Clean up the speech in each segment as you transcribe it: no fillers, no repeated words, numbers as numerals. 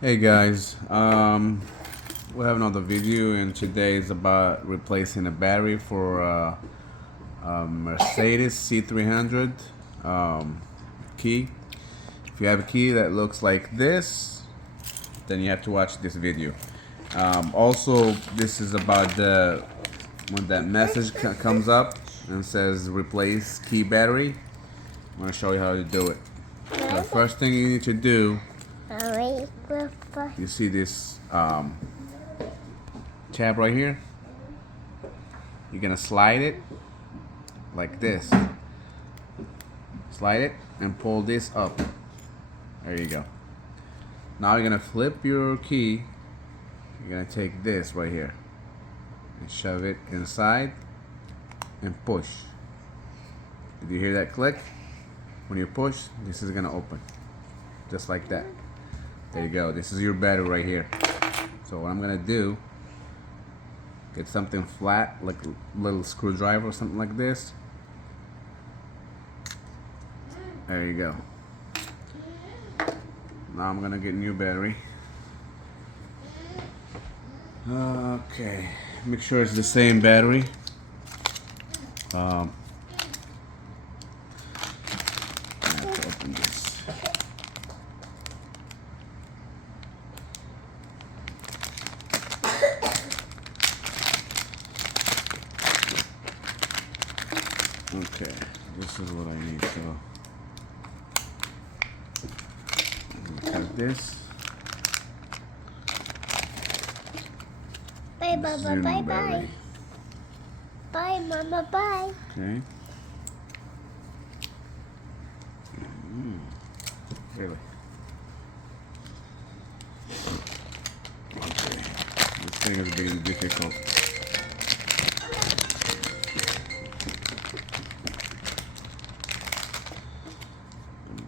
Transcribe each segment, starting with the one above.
Hey guys, we have another video, and today is about replacing a battery for a Mercedes C300 key. If you have a key that looks like this, then you have to watch this video. Also, this is about when that message comes up and says replace key battery. I'm going to show you how to do it. The first thing you need to do, you see this tab right here? You're gonna slide it like this. Slide it and pull this up. There you go. Now you're gonna flip your key. You're gonna take this right here and shove it inside and push. Did you hear that click? When you push, this is gonna open. Just like that. There you go. This is your battery right here. So what I'm gonna do, get something flat, like a little screwdriver or something like this. There you go. Now I'm gonna get a new battery. Okay, make sure it's the same battery. I have to open this. Okay, this is what I need. So cut this. Bye, Mama. Bye, bye. Bye, Mama. Bye. Okay. Really? Okay. This thing is being difficult.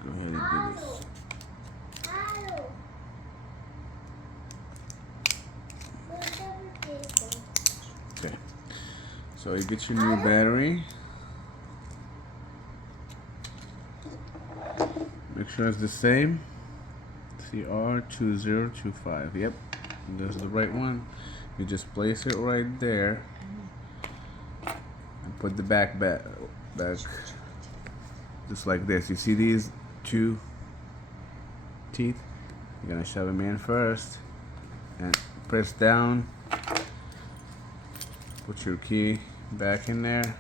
Go ahead and do this. Okay. So you get your new battery. Make sure it's the same. CR2025. Yep, that's the right one. You just place it right there and put the back just like this. You see these two teeth? You're gonna shove them in first and press down. Put your key back in there.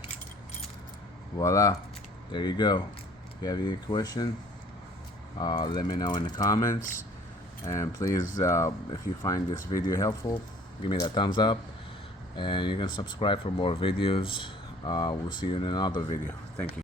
Voila, there you go. If you have any question, let me know in the comments, and please, if you find this video helpful, give me that thumbs up, and you can subscribe for more videos. We'll see you in another video. Thank you.